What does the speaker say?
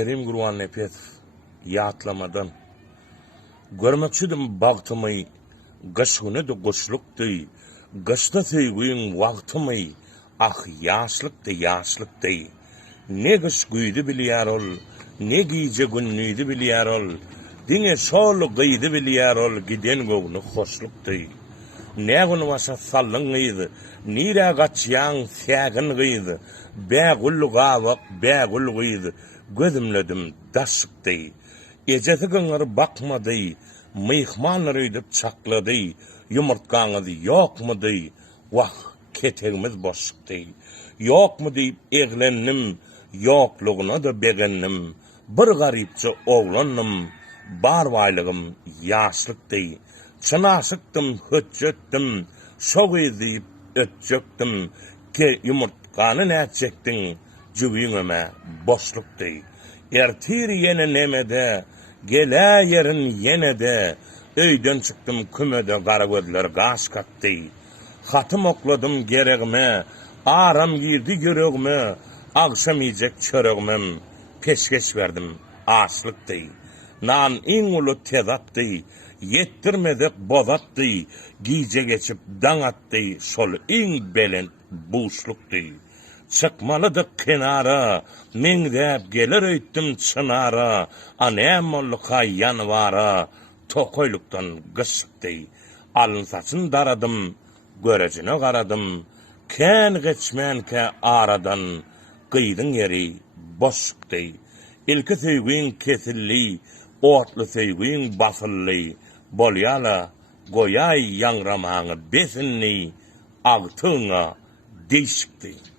Abdülkerim Gurvan Nepetov yatlamadan görmekçidim bagtımı gaşgını da goşlukdy gaşta seýgüň wagtymy ah yaşlykdy ne gaş güýdi bilýär ol ne giýje günnüýdi bilýär ol diňe şol gyýdy bilýär ol giden gogny hoşlukdy ne gün wasa sallyň gyýdy nire gaçýan sägin gyýdy bägul gawak bägul gyýdy gözümledim daşykdy ejesi güňür bakmady mıhmanlar öýdüp çaklady yumurtgaňyzy ýokmudy wah ketegimiz boşlukdy ýokmu diýip eglendim ýoklugyna da begendim bir garypça oglannym bar baýlygym ýaşlykdy çynaşykdym hötjetdim şogyzy ötjekdim ke yumurtgany näçekdiň jübüňeme boşlukdy ertir ýene nemede gele yerin yenede öýden çykdym kümede gara gözler gaş katdy hatym okladım geregime aram girdi yüregime akşam yiyecek çöregimem peşkeş verdim açlykdy nan iň uly tezatdy yettirmedek bozatdy giýje geçip daňatdy şol iň belent buşlukdy çıkmalıdyk kenara meňdäp geler öýtdim çynara anemolluka yanvara tokoylukdan gysykdy alyn saçyn daradım görejine garadım kän geçmenke aradan gyýdyň ýeri boşlukdy ilki söýgüň kesilli otly söýgüň basylly bolýala goýay ýangramaňy besinli agtyňa değişikdi.